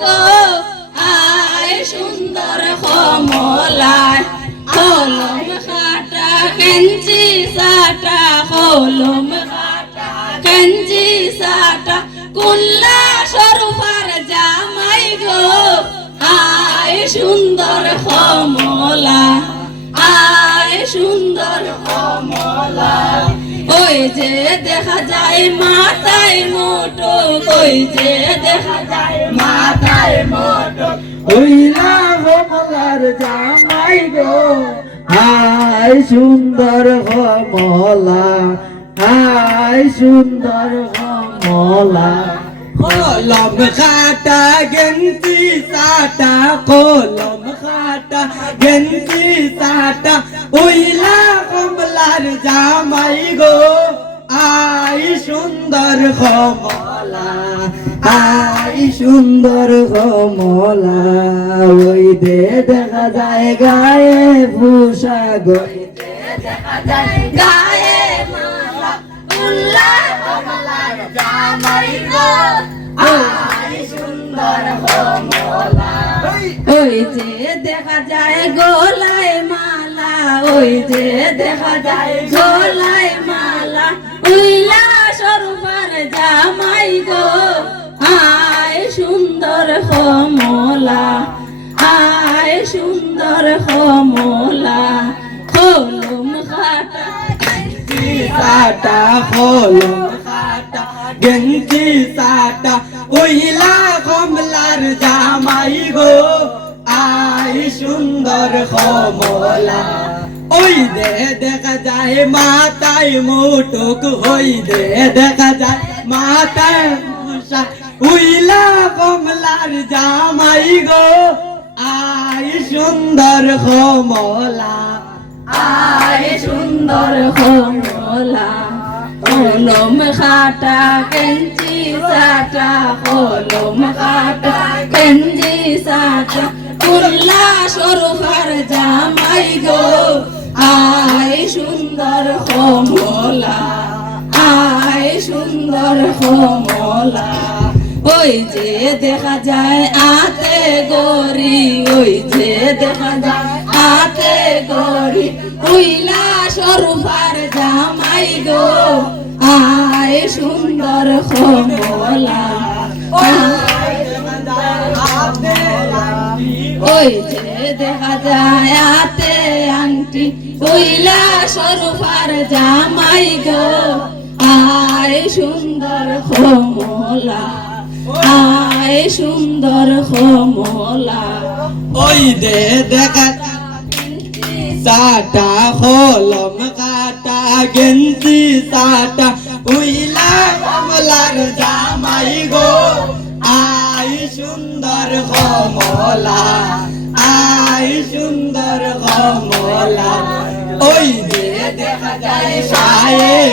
গো আয় সুন্দর কমলায় কলম খাটা কেঞ্চি সাটা কলম খাটা কেঞ্চি সাটা কুল্লা সরুফার জামাই গো আয় সুন্দর কমলা আয় সুন্দর কমলা ওই যে দেখা যায় মাথায় মোটক ওই যে দেখা যায় মাথায় মোটক ওই না কমলার জামাই গো হায় সুন্দর কমলা হায় সুন্দর কমলা কলম খাটা গেঞ্জি সাটা কলম খাটা গেঞ্জি সাটা ওইলা কমলার জামাই গো আই সুন্দর কমলা আই সুন্দর কমলা ওই দে দেখা যায় গায়ে পোশাক দেখা যায় গায়ে মালা উল্লা কমলার জামাই গো আয় সুন্দর কমলা ওই যে দেখা যায় গলায় মালা ওই যে দেখা যায় গলায় মালা উল্লা সরুফার জামাই গো আয় সুন্দর কমলা আয় সুন্দর কমলা কলম খাটা সাটা কলম খাটা গেঞ্জি সাটা ওইলা কমলার জামাই গো আই সুন্দর কমলা ওই দে দেখা যায় মাথায় মুটুক ওই দে দেখা যায় মাথায় মুসা উইলা কমলার জামাই গো আই সুন্দর কমলা আয় সুন্দর কমলা কলম খাটা কেঞ্চি সাটা কলম খাটা কেঞ্চি সাটা কুল্লা সরুফার জামাই গো আয় সুন্দর কমলা আয় সুন্দর কমলা ওই যে দেখা যায় আতে গরি ওই যে দেখা যায় আতে গরি উইলা সরুফার জামাই গো আয় সুন্দর কমলা ওই যে দেখা যায় আতে আংটি উইলা সরুফার জামাই গো আয় সুন্দর কমলা আয় সুন্দর কমলা ওই দে দেখা সাটা কলম কাটা গেঞ্জি সাটা উইলা কমলার জামাই গো আই সুন্দর কমলা আই সুন্দর কমলা ওই দে দেখা যায় সায়ে